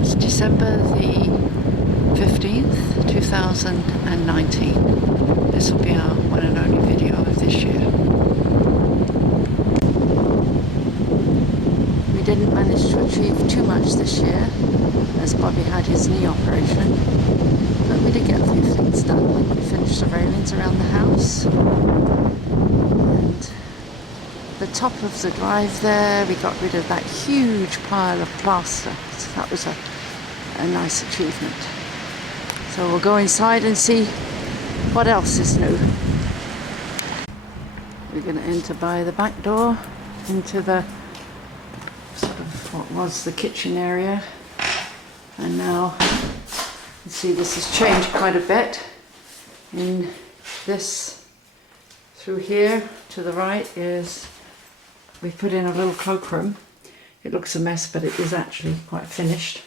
It's December the 15th, 2019. This will be our one and only video of this year. We didn't manage to achieve too much this year as Bobby had his knee operation, but we did get a few things done. We finished the railings around the house, and the top of the drive there, we got rid of that huge pile of plaster. So that was a nice achievement. So we'll go inside and see what else is new. We're going to enter by the back door into the sort of what was the kitchen area, and now you see this has changed quite a bit. In this, through here to the right is, we put in a little cloakroom. It looks a mess, but it is actually quite finished.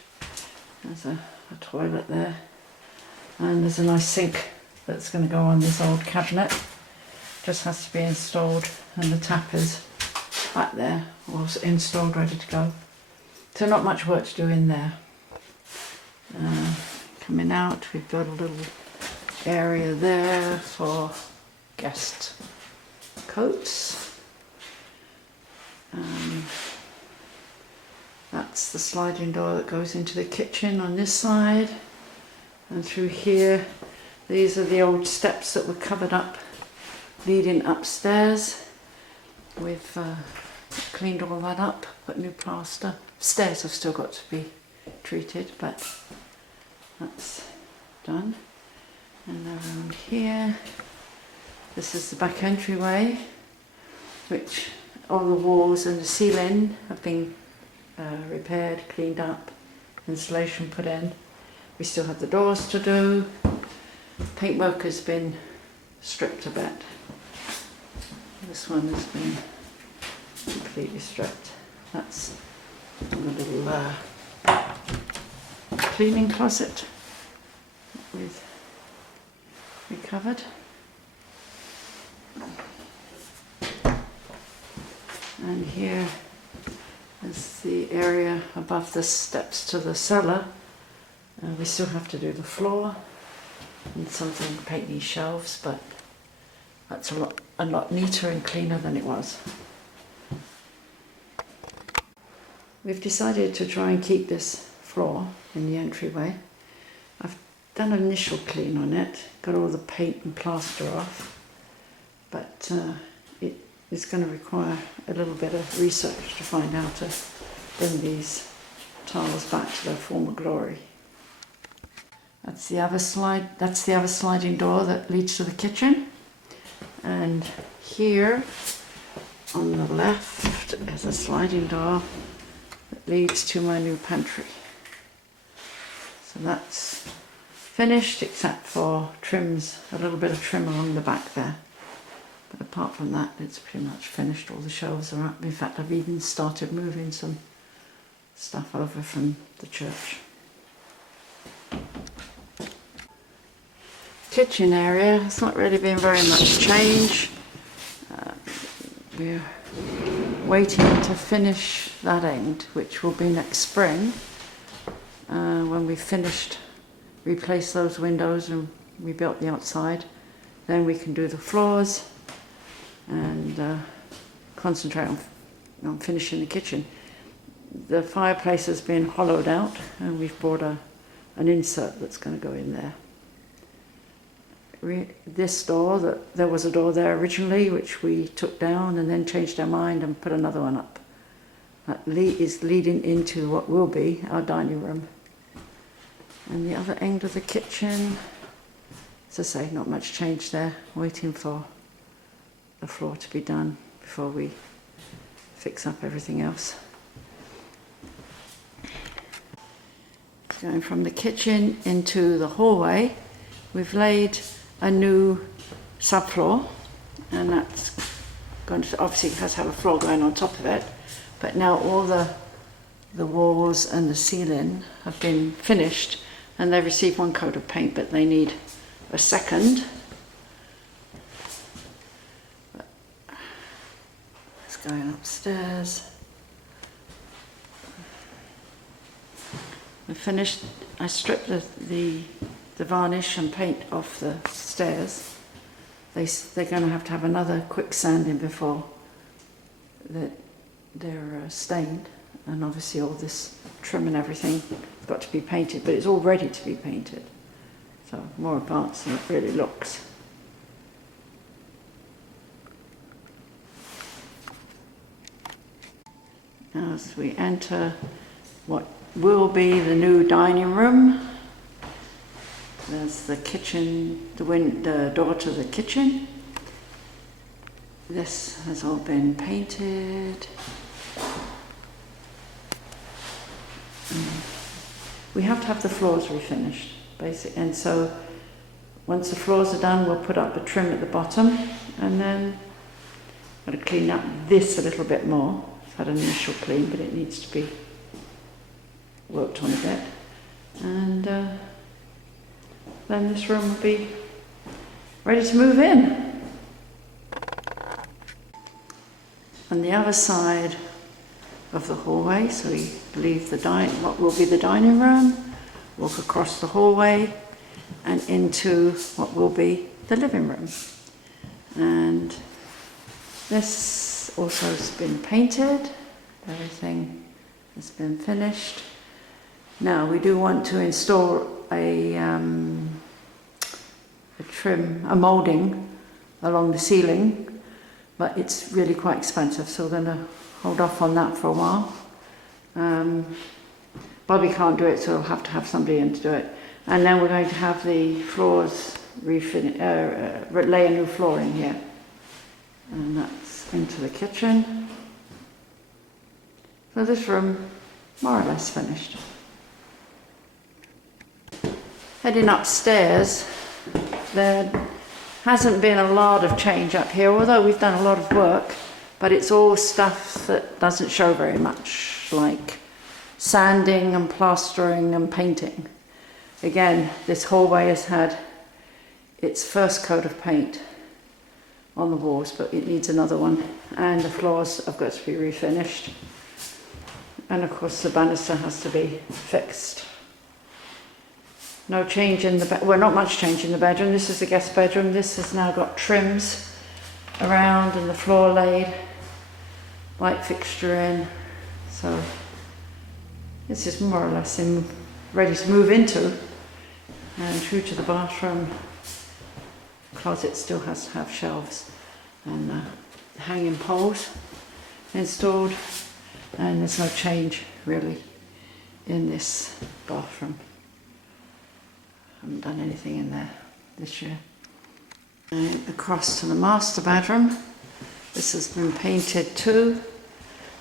There's a toilet there, and there's a nice sink that's going to go on this old cabinet. Just has to be installed, and the tap is back there, all installed, ready to go. So not much work to do in there. Coming out, we've got a little area there for guest coats. That's the sliding door that goes into the kitchen on this side, and through here these are the old steps that were covered up leading upstairs. We've cleaned all that up, put new plaster. Stairs have still got to be treated, but that's done. And around here, this is the back entryway, which all the walls and the ceiling have been repaired, cleaned up, insulation put in. We still have the doors to do. Paintwork has been stripped a bit. This one has been completely stripped. That's a little cleaning closet that we've recovered. And here is the area above the steps to the cellar. We still have to do the floor and something, paint these shelves, but that's a lot neater and cleaner than it was. We've decided to try and keep this floor in the entryway. I've done an initial clean on it, got all the paint and plaster off, but it is going to require a little bit of research to find how to bring these tiles back to their former glory. That's the other sliding door that leads to the kitchen. And here on the left is a sliding door that leads to my new pantry. So that's finished, except for trims, a little bit of trim along the back there. But apart from that, it's pretty much finished. All the shelves are up. In fact, I've even started moving some stuff over from the church. Kitchen area, it's not really been very much change. We're waiting to finish that end, which will be next spring, when we've finished, replace those windows and rebuilt the outside. Then we can do the floors and concentrate on finishing the kitchen. The fireplace has been hollowed out, and we've brought an insert that's going to go in there. This door, there was a door there originally which we took down and then changed our mind and put another one up. That is leading into what will be our dining room. And the other end of the kitchen, as I say, not much change there, waiting for the floor to be done before we fix up everything else. Going from the kitchen into the hallway, we've laid a new subfloor, and that's going to, obviously it has to have a floor going on top of it, but now all the walls and the ceiling have been finished, and they've received one coat of paint, but they need a second. It's going upstairs. I finished, I stripped the varnish and paint off the stairs. They're going to have another quick sanding before they're stained, and obviously all this trim and everything has got to be painted, but it's all ready to be painted, so more advanced than it really looks. Now as we enter what will be the new dining room, there's the kitchen, the door to the kitchen. This has all been painted. We have to have the floors refinished, basically, and so once the floors are done, we'll put up a trim at the bottom, and then I'm going to clean up this a little bit more. I've had an initial clean, but it needs to be worked on a bit, and then this room will be ready to move in. On the other side of the hallway, so we leave what will be the dining room, walk across the hallway and into what will be the living room. And this also has been painted, everything has been finished. Now we do want to install a moulding along the ceiling, but it's really quite expensive, so we're going to hold off on that for a while. Bobby can't do it, so we'll have to have somebody in to do it. And then we're going to have the floors lay a new floor in here. And that's into the kitchen. So this room, more or less finished. Heading upstairs, there hasn't been a lot of change up here, although we've done a lot of work, but it's all stuff that doesn't show very much, like sanding and plastering and painting. Again, this hallway has had its first coat of paint on the walls, but it needs another one, and the floors have got to be refinished, and of course the banister has to be fixed. No change in the well, not much change in the bedroom. This is the guest bedroom. This has now got trims around and the floor laid, light fixture in. So this is more or less ready to move into. And true to the bathroom, the closet still has to have shelves and hanging poles installed. And there's no change really in this bathroom. Haven't done anything in there this year. And across to the master bedroom. This has been painted too,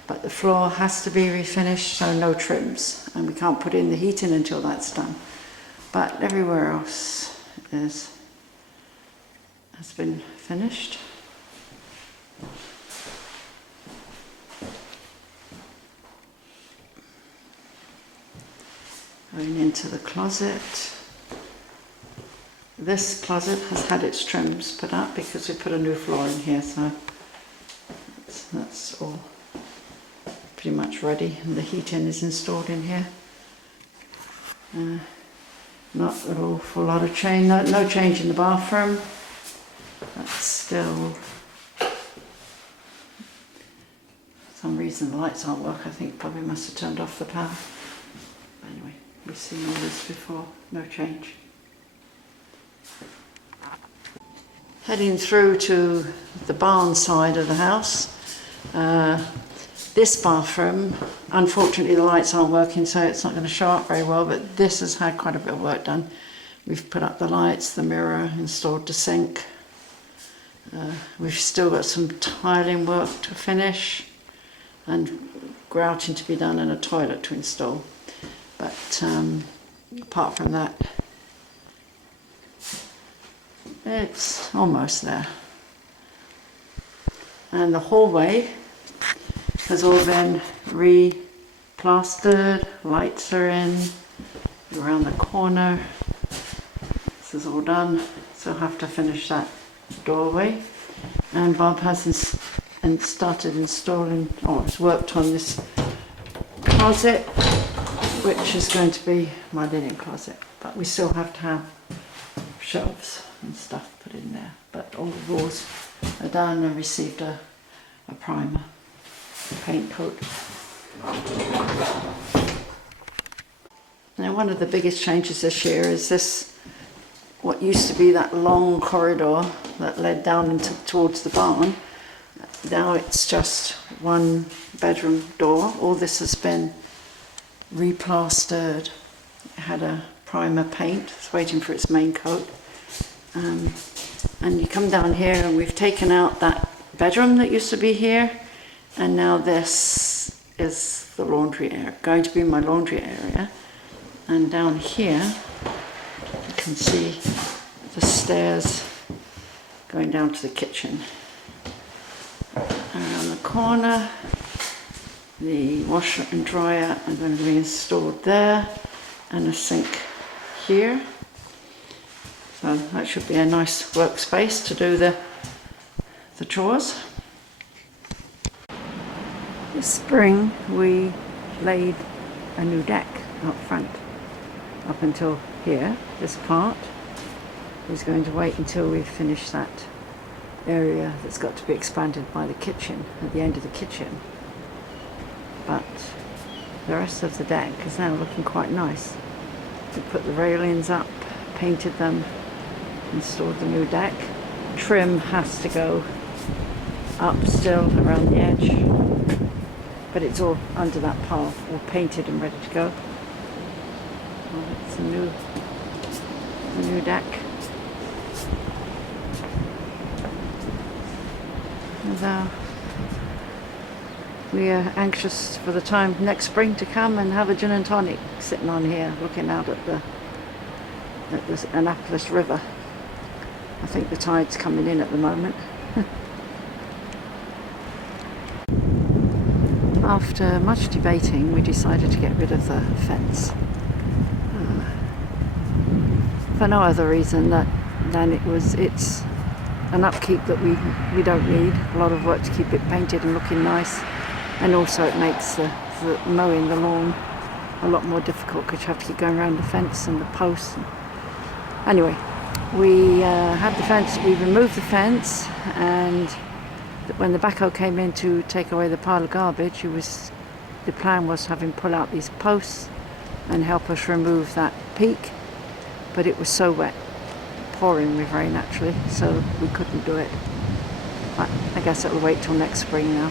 but the floor has to be refinished, so no trims, and we can't put in the heating until that's done. But everywhere else has been finished. Going into the closet. This closet has had its trims put up because we put a new floor in here, so that's all pretty much ready, and the heating is installed in here. Not an awful lot of change, no change in the bathroom. That's still, for some reason the lights aren't working. I think probably must have turned off the power. Anyway, we've seen all this before, no change. Heading through to the barn side of the house. This bathroom, unfortunately the lights aren't working, so it's not going to show up very well, but this has had quite a bit of work done. We've put up the lights, the mirror, installed the sink. We've still got some tiling work to finish and grouting to be done and a toilet to install. But apart from that, it's almost there. And the hallway has all been re-plastered, lights are in, around the corner. This is all done, so I'll have to finish that doorway. And Bob has started installing, or has worked on this closet which is going to be my linen closet, but we still have to have shelves and stuff put in there. But all the walls are done and received a primer, paint coat. Now one of the biggest changes this year is this, what used to be that long corridor that led down towards the barn. Now it's just one bedroom door. All this has been replastered. It had a primer paint, it's waiting for its main coat. And you come down here and we've taken out that bedroom that used to be here, and now this is the laundry area, going to be my laundry area. And down here you can see the stairs going down to the kitchen. Around the corner, the washer and dryer are going to be installed there, and a sink here. So that should be a nice workspace to do the chores. This spring we laid a new deck up front. Up until here, this part is going to wait until we've finished that area that's got to be expanded by the kitchen, at the end of the kitchen. But the rest of the deck is now looking quite nice. We put the railings up, painted them, installed the new deck. Trim has to go up still around the edge, but it's all under that path, all painted and ready to go. Well, it's a new deck. And we are anxious for the time next spring to come and have a gin and tonic sitting on here looking out at the Annapolis River. I think the tide's coming in at the moment. After much debating, we decided to get rid of the fence. For no other reason than it's an upkeep that we don't need. A lot of work to keep it painted and looking nice, and also it makes the mowing the lawn a lot more difficult because you have to keep going around the fence and the posts. Anyway, we had the fence. We removed the fence, and when the backhoe came in to take away the pile of garbage, the plan was to have him pull out these posts and help us remove that peak. But it was so wet, pouring with rain actually, so we couldn't do it. But I guess it'll wait till next spring now.